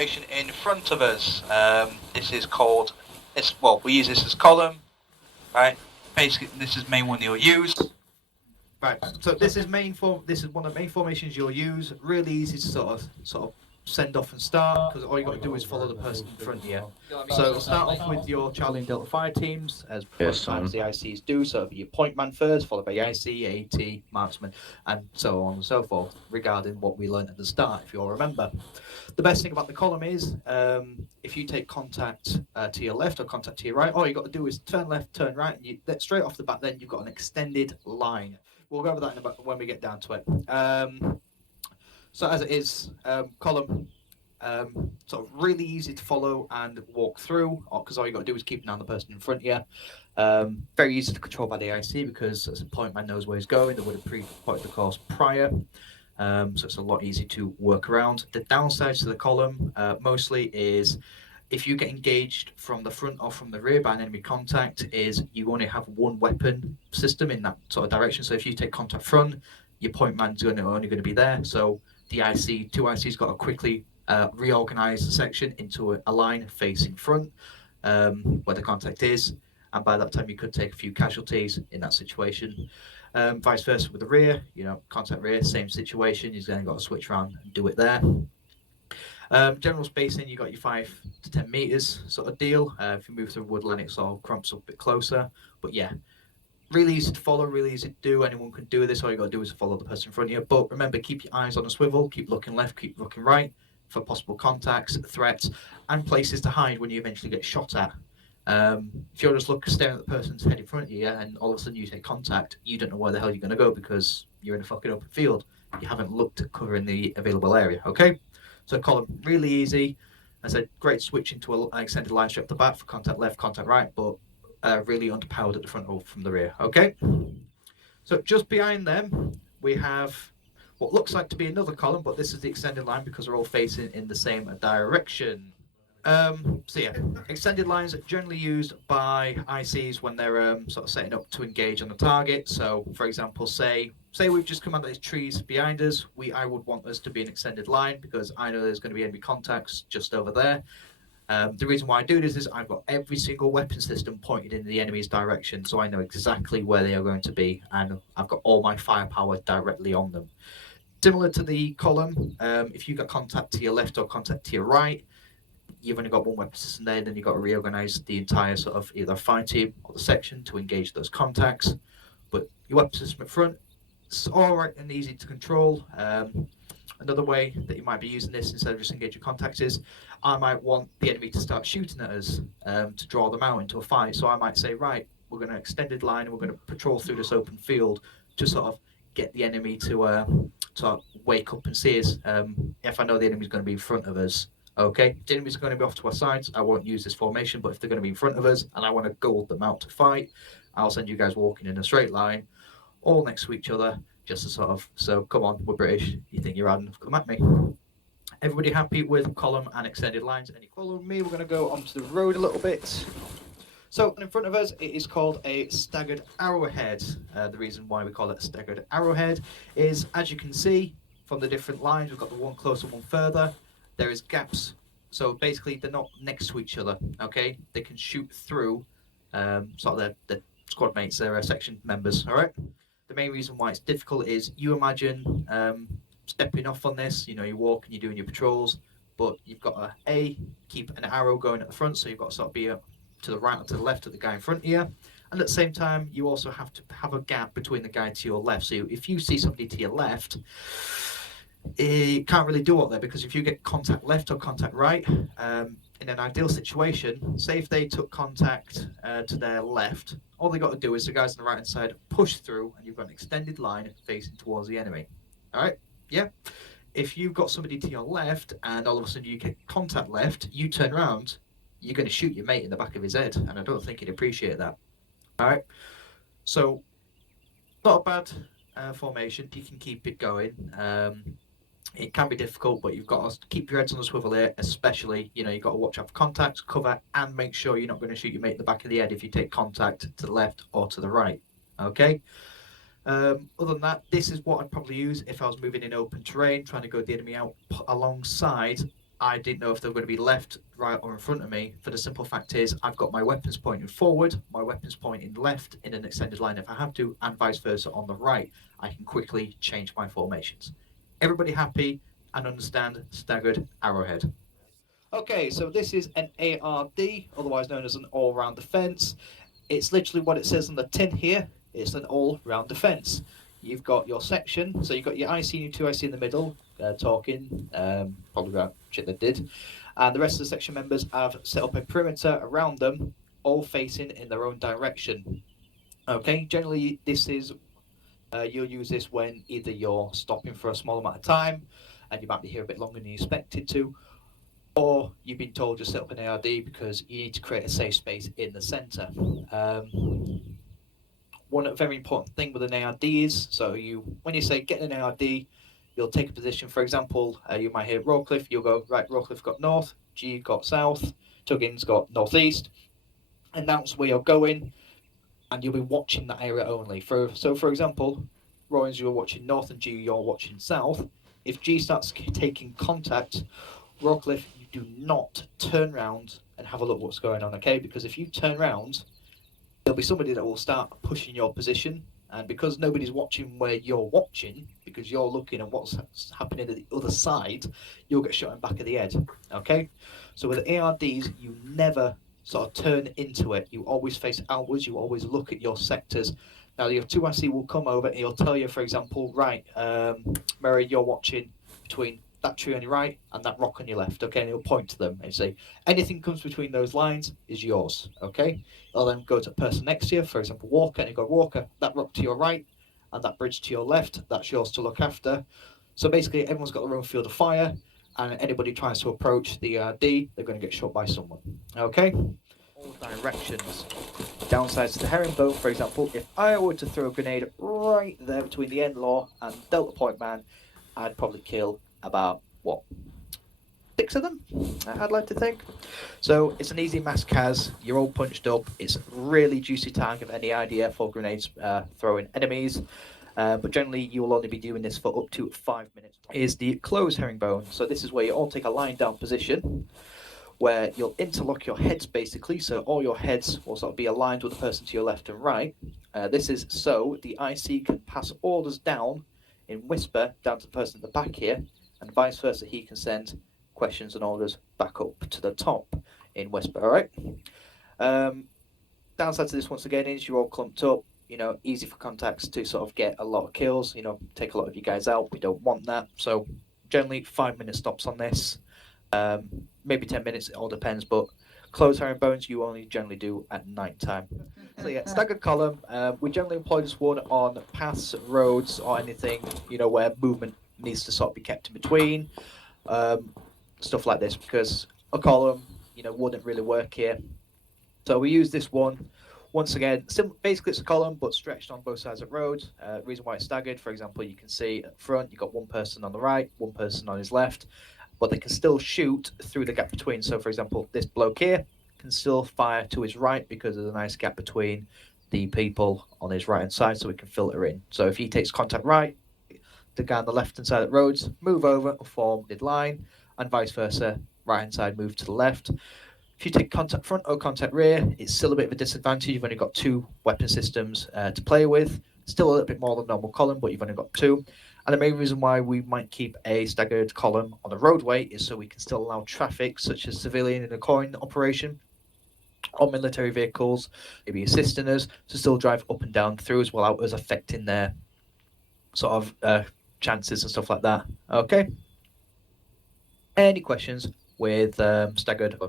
formation in front of us. This is called, we use this as column, right? Basically, this is main one you'll use. Right. So this is This is one of the main formations you'll use. Really easy to sort of send off and start, because all you got to do is follow the person in front of you. So it'll start off with your Charlie and Delta Fire teams, as most times the ICs do. So it'll be your point man first, followed by IC, AT, marksman, and so on and so forth, regarding what we learned at the start, if you all remember. The best thing about the column is, if you take contact to your left or contact to your right, all you got to do is turn left, turn right, and straight off the bat, then you've got an extended line. We'll go over that when we get down to it. So as it is, column, sort of really easy to follow and walk through, because all you got to do is keep an eye on the person in front of you. Very easy to control by the IC, because as a point man knows where he's going. They would have pre-plotted the course prior. So it's a lot easier to work around. The downsides to the column mostly is, if you get engaged from the front or from the rear by an enemy contact, is you only have one weapon system in that sort of direction. So if you take contact front, your point man's only going to be there. So the two ICs got to quickly reorganize the section into a line facing front, where the contact is. And by that time, you could take a few casualties in that situation. Vice versa with the rear, contact rear, same situation. You've then got to switch around and do it there. General spacing, you got your 5 to 10 meters sort of deal. If you move through woodland, it sort of crumps up a bit closer. But yeah, really easy to follow, really easy to do. Anyone can do this. All you got to do is follow the person in front of you. But remember, keep your eyes on a swivel. Keep looking left, keep looking right for possible contacts, threats, and places to hide when you eventually get shot at. If you're just staring at the person's head in front of you, and all of a sudden you take contact, you don't know where the hell you're going to go, because you're in a fucking open field. You haven't looked at covering the available area, okay? So column, really easy. As I said, great switch into an extended line straight off the bat for contact left, contact right, but really underpowered at the front or from the rear, okay? So just behind them, we have what looks like to be another column, but this is the extended line because we're all facing in the same direction. So yeah, extended lines are generally used by ICs when they're sort of setting up to engage on the target. So for example, say we've just come out of these trees behind us, I would want us to be an extended line, because I know there's going to be enemy contacts just over there. The reason why I do this is I've got every single weapon system pointed in the enemy's direction, so I know exactly where they are going to be, and I've got all my firepower directly on them. Similar to the column, if you've got contact to your left or contact to your right, you've only got one weapon system there, then you've got to reorganize the entire sort of either fire team or the section to engage those contacts. But your weapon system at front, it's all right and easy to control. Another way that you might be using this instead of just engaging contacts is, I might want the enemy to start shooting at us to draw them out into a fight. So I might say, right, we're going to extended line and we're going to patrol through this open field to sort of get the enemy to wake up and see us. If I know the enemy's going to be in front of us, okay, if the enemy's going to be off to our sides, I won't use this formation. But if they're going to be in front of us and I want to gold them out to fight, I'll send you guys walking in a straight line, all next to each other, just to sort of, so come on, we're British, you think you're hard enough, come at me. Everybody happy with column and extended lines? Any follow me? We're going to go onto the road a little bit. So in front of us, it is called a staggered arrowhead. The reason why we call it a staggered arrowhead is, as you can see from the different lines, we've got the one closer, one further. There is gaps, so basically they're not next to each other. Okay, they can shoot through sort of their squad mates, their section members. All right. The main reason why it's difficult is, you imagine stepping off on this. You're walking, you're doing your patrols, but you've got to keep an arrow going at the front, so you've got to sort of be to the right or to the left of the guy in front of you, and at the same time you also have to have a gap between the guy to your left. So if you see somebody to your left, you can't really do what there, because if you get contact left or contact right, in an ideal situation, say if they took contact to their left, all they got to do is the guys on the right hand side push through, and you've got an extended line facing towards the enemy. All right, yeah. If you've got somebody to your left and all of a sudden you get contact left, you turn around, you're going to shoot your mate in the back of his head, and I don't think he'd appreciate that. All right, so not a bad formation. You can keep it going. It can be difficult, but you've got to keep your heads on the swivel here, especially, you've got to watch out for contacts, cover, and make sure you're not going to shoot your mate in the back of the head if you take contact to the left or to the right, okay? Other than that, this is what I'd probably use if I was moving in open terrain, trying to go the enemy out alongside I didn't know if they were going to be left, right, or in front of me. For the simple fact is, I've got my weapons pointing forward, my weapons pointing left in an extended line if I have to, and vice versa on the right. I can quickly change my formations. Everybody happy and understand staggered arrowhead? Okay, so this is an ARD, otherwise known as an all-round defense. It's literally what it says on the tin here. It's an all-round defense. You've got your section, so you've got your IC and your 2IC in the middle, talking, probably about shit they did. And the rest of the section members have set up a perimeter around them, all facing in their own direction. Okay, generally this is, you'll use this when either you're stopping for a small amount of time, and you might be here a bit longer than you expected to, or you've been told to set up an ARD because you need to create a safe space in the centre. One very important thing with an ARD is, so when you say get an ARD, you'll take a position. For example, you might hear Rawcliffe, you'll go, right, Rawcliffe got north, G got south, Tuggins got northeast, and that's where you're going, and you'll be watching that area only. So for example, Rawlins, you're watching north, and G, you're watching south. If G starts taking contact, Rawcliffe, you do not turn around and have a look what's going on, okay? Because if you turn around, there'll be somebody that will start pushing your position, and because nobody's watching where you're watching, because you're looking at what's happening at the other side, you'll get shot in the back of the head, okay? So with ARDs, you never sort of turn into it. You always face outwards, you always look at your sectors. Now your 2IC will come over and he'll tell you, for example, right, Murray, you're watching between that tree on your right and that rock on your left, okay? And he'll point to them and say, anything comes between those lines is yours, okay? He'll then go to the person next to you, for example, Walker, and he'll go, Walker, that rock to your right and that bridge to your left, that's yours to look after. So basically, everyone's got their own field of fire, and anybody tries to approach the ARD, they're going to get shot by someone, okay? All directions. Downsides to the herringbone, for example, if I were to throw a grenade right there between the end law and Delta Point Man, I'd probably kill about, what, 6 of them, I'd like to think. So it's an easy mass cas, you're all punched up, it's a really juicy target of any idea for grenades throwing enemies, but generally you will only be doing this for up to 5 minutes. Is the closed herringbone, so this is where you all take a lying down position, where you'll interlock your heads basically, so all your heads will sort of be aligned with the person to your left and right. This is so the IC can pass orders down in whisper down to the person at the back here, and vice versa, he can send questions and orders back up to the top in whisper, alright? Downside to this once again is you're all clumped up, you know, easy for contacts to sort of get a lot of kills, you know, take a lot of you guys out, we don't want that, so generally 5-minute stops on this, maybe 10 minutes, it all depends, but closed herringbones you only generally do at night time. So yeah, staggered column, we generally employ this one on paths, roads, or anything, you know, where movement needs to sort of be kept in between, stuff like this, because a column, you know, wouldn't really work here. So we use this one, once again, basically it's a column, but stretched on both sides of the road. Reason why it's staggered, for example, you can see at front, you've got one person on the right, one person on his left, but they can still shoot through the gap between. So, for example, this bloke here can still fire to his right because there's a nice gap between the people on his right-hand side, so we can filter in. So if he takes contact right, the guy on the left-hand side of the roads, move over and form mid-line, and vice versa, right-hand side move to the left. If you take contact front or contact rear, it's still a bit of a disadvantage. You've only got 2 weapon systems to play with. Still a little bit more than normal column, but you've only got 2. And the main reason why we might keep a staggered column on the roadway is so we can still allow traffic, such as civilian in a coin operation, or military vehicles, maybe assisting us, to still drive up and down through as without us affecting their sort of chances and stuff like that. Okay? Any questions with staggered